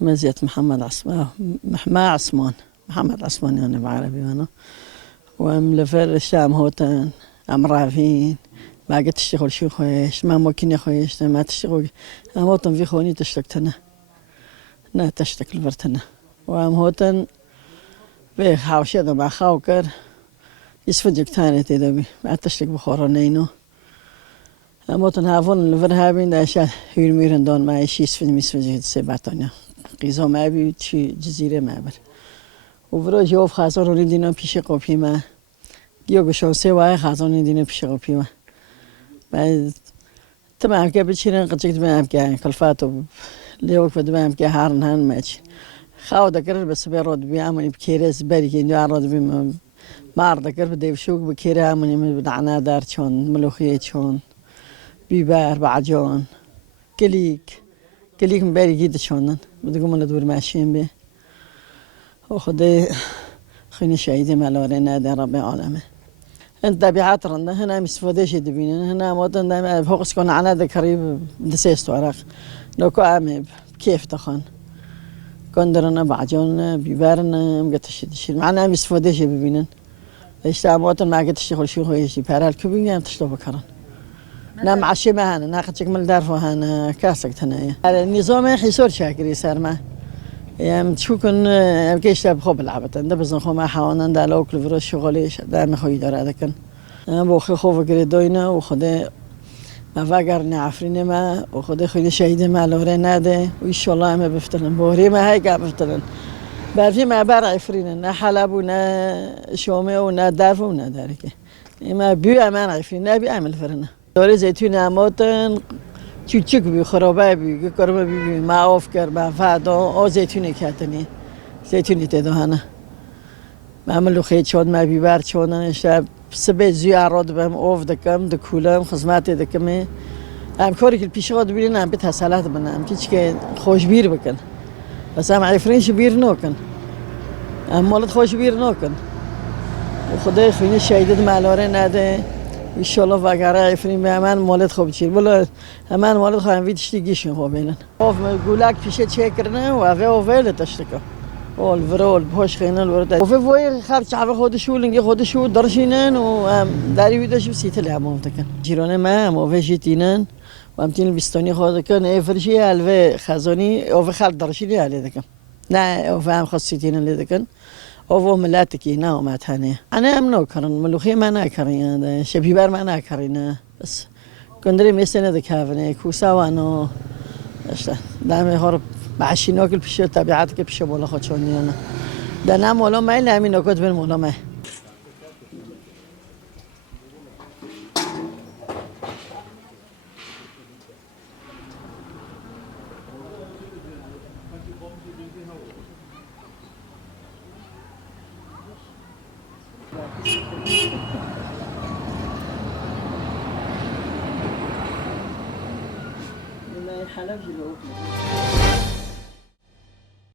مزية محمد عثمان، ما عثمان، محمد عثمان يعني بعربي أنا. وملفر الشام هوتن أم رافين ما قد تشتغل شو خويش ما ممكن يخويش ما تشتغل أم هوتن في خوني تشتغلتنا نا تشتغل فرتنا وأم هوتن في حاوشة مع خاوكر يسفجك تاني تدبي ما تشتغل بخورنينو أم هوتن هافون الفرهابين داشا هيرميرن دون ما يشيس في مسفجك سبعتنا قيزو ما بي شي جزيرة ما بر وفرو جوف خازون دينا پیش قوپی ما گیو شانسه وای خازون دينا پیش قوپی ما بعد تمام که بچینن قچک تمام که کلفاتو لیوک بدمام که هارن هن ماچ خاو دکر بس بیرود بیامنی بکیرز بری که نیا رود بیم مار دکر بدیو شوک بکیره امنی بدعنا دار چون ملوخیه چون بیبر بعجون کلیک بری گید چونن بدگم ندور ماشین به وخدي خيني شهيدي مالوري نادي ربي عالمه انت طبيعات رنا هنا مسفوديش دبينا هنا مودن دائما فوق سكون على ذكري دسيستو عراق لو كامي كيف تخان كندرنا بعجون بيبارنا مقتش دشير معنا مسفوديش ببينن ايش تعموتن ما قتش شغل شو هو شي بارال كوبين تشتو بكرن نام عشي ما هنا ناخذ من دارفو هنا كاسك هنا النظام حيصير شاكري صار ما یم چون امکیش تب خوب لعبتن ده بزن خو ما حوانن ده لوک لفروش شغلیش ده میخوای داره دکن با خو خوب گریدوینه و خوده مفاجر نعفرینه ما و خوده خیلی شهید ما لوره نده و ایشالله همه بفتن بوری ما هی قاب بفتن بعدی ما بر عفرینه نه حلب و نه شومه و نه درف و نه داره که ما بیو امان عفرینه بی عمل فرنه دوره زیتون اماتن چوچک بی خرابه بی کرم بی معاف کرد با فدا آ زیتونی کاتنی زیتونی تدهانه معمولو خیلی چند ما بیبر چندن شب سبز زیارات بهم آف دکم دکولم خدمت دکمی هم کاری که پیش خود بیرون هم بیت حسالت بنام که خوش بیر بکن بس هم عفرینش بیر نکن هم مالت خوش بیر نکن و خدای خیلی شهیدت مالاره نده ان شاء الله وقرا عفرین به من مالت خوب چیر بلا من مالت خواهم ویدشتی گیشن خوب بینن اوف گولک پیشه چه کرنه و اوه تشتکه اول ورول بهش خینن ورد اوه وای خرج عفو خودشو لنگی خودشو درشینن و داری ویدش بسیت لعبام تکن جیران ما هم اوه جیتینن و هم تین بیستانی خود کن افرشی الوه خزانی اوه خرج درشینی علی دکن نه اوه هم خاصیتینن لیدکن اوه ملاتکی نه اومد هنه انا هم نکردم ملوخی من نکردم شبیه بر من نکردم بس کندری میسته ندکاونه کوسا و آنو اشته دامه هر معشی ناکل پیش طبیعت که پیش بالا خودشونی نه دنام مولا مایل همین نکات بر مولا مای حلب جلوه